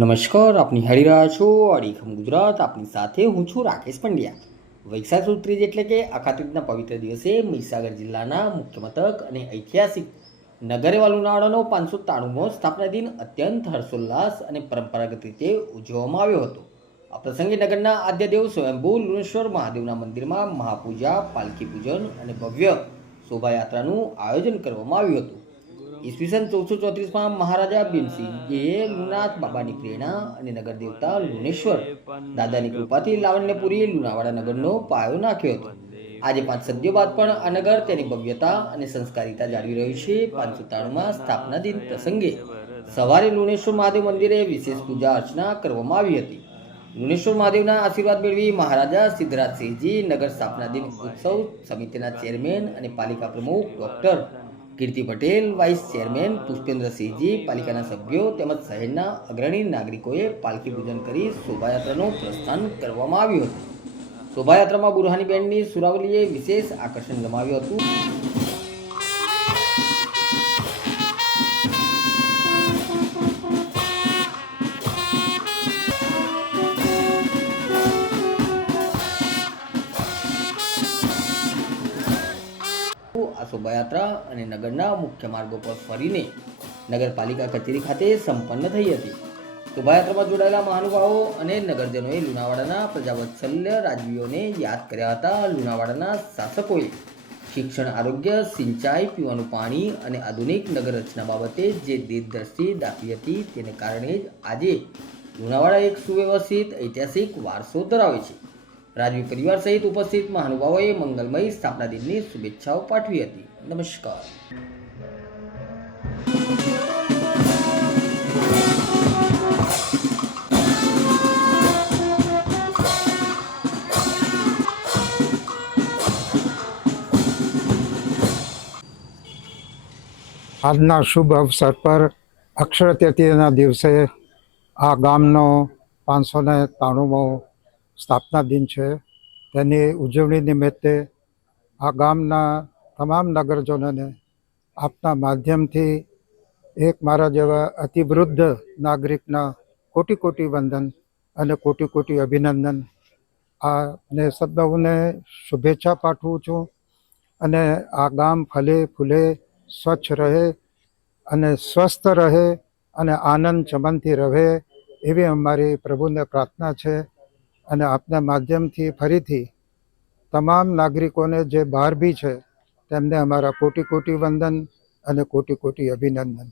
નમસ્કાર, આપ નિહાળી રહ્યા છો અડીખમ ગુજરાત. આપની સાથે હું છું રાકેશ પંડ્યા. વૈશાખ સુદ ત્રીજ એટલે કે અખાત્રીજના પવિત્ર દિવસે મહીસાગર જિલ્લાના મુખ્ય મથક અને ઐતિહાસિક નગર એવા લુણાવાડાનો 593મો સ્થાપના દિન અત્યંત હર્ષોલ્લાસ અને પરંપરાગત રીતે ઉજવવામાં આવ્યો હતો. આ પ્રસંગે નગરના આદ્ય દેવ સ્વયંભૂ લુણેશ્વર મહાદેવના મંદિરમાં મહાપૂજા, પાલખી પૂજન અને ભવ્ય શોભાયાત્રાનું આયોજન કરવામાં આવ્યું હતું. ઈસવીસન 1434માં મહારાજા ભીમસિંહજીએ લુણાનાથ બાબાની પ્રેરણા અને નગર દેવતા લુણેશ્વર દાદાની કૃપાથી લાવણ્યપુરી લુણાવાડા નગરનો પાયો નાખ્યો હતો. આજે 5 સદીઓ બાદ પણ આ નગર તેની ભવ્યતા અને સંસ્કારિતા જાળવી રહ્યું છે. 593માં સ્થાપના દિન પ્રસંગે સવારે લુણેશ્વર મહાદેવ મંદિરે વિશેષ પૂજા અર્ચના કરવામાં આવી હતી. લુણેશ્વર મહાદેવના આશીર્વાદ મેળવી મહારાજા સિદ્ધરાજસિંહજી નગર સ્થાપના દિન ઉત્સવ સમિતિના ચેરમેન અને પાલિકા પ્રમુખ ડોક્ટર કીર્તિ પટેલ, વાઇસ ચેરમેન પુષ્પેન્દ્રસિંહજી, પાલિકાના સભ્યો તેમજ શહેરના અગ્રણી નાગરિકોએ પાલખી પૂજન કરી શોભાયાત્રાનું પ્રસ્થાન કરવામાં આવ્યું હતું. શોભાયાત્રામાં બુરહાની બેન્ડની સુરાવલીએ વિશેષ આકર્ષણ જમાવ્યું હતું. આ શોભાયાત્રા અને નગરના મુખ્ય માર્ગો પર ફરીને નગરપાલિકા કચેરી ખાતે સંપન્ન થઈ હતી. શોભાયાત્રામાં જોડાયેલા મહાનુભાવો અને નગરજનોએ લુણાવાડાના પ્રજાવત્સલ્ય રાજવીઓને યાદ કર્યા હતા. લુણાવાડાના શાસકોએ શિક્ષણ, આરોગ્ય, સિંચાઈ, પીવાનું પાણી અને આધુનિક નગર રચના બાબતે જે દીર્ઘદ્રષ્ટિ દાખવી હતી તેને કારણે જ આજે લુણાવાડા એક સુવ્યવસ્થિત ઐતિહાસિક વારસો ધરાવે છે. રાજવી પરિવાર સહિત ઉપસ્થિત મહાનુભાવોએ મંગલમય સ્થાપના દિનની શુભેચ્છાઓ પાઠવી હતી. નમસ્કાર. આજના શુભ અવસર પર અક્ષય તૃતીયાના દિવસે આ ગામનો 593મો સ્થાપના દિન છે. તેની ઉજવણી નિમિત્તે આ ગામના તમામ નગરજનોને આપના માધ્યમથી એક મારા જેવા અતિવૃદ્ધ નાગરિકના કોટી કોટી વંદન અને કોટી કોટી અભિનંદન. ને સદભાવને શુભેચ્છા પાઠવું છું અને આ ગામ ફલે ફૂલે, સ્વચ્છ રહે અને સ્વસ્થ રહે અને આનંદ ચમનથી રહે એવી અમારી પ્રભુને પ્રાર્થના છે. અને આપના માધ્યમથી ફરીથી તમામ નાગરિકોને જે બહાર બી છે તેમને અમારા કોટી કોટી વંદન અને કોટી કોટી અભિનંદન.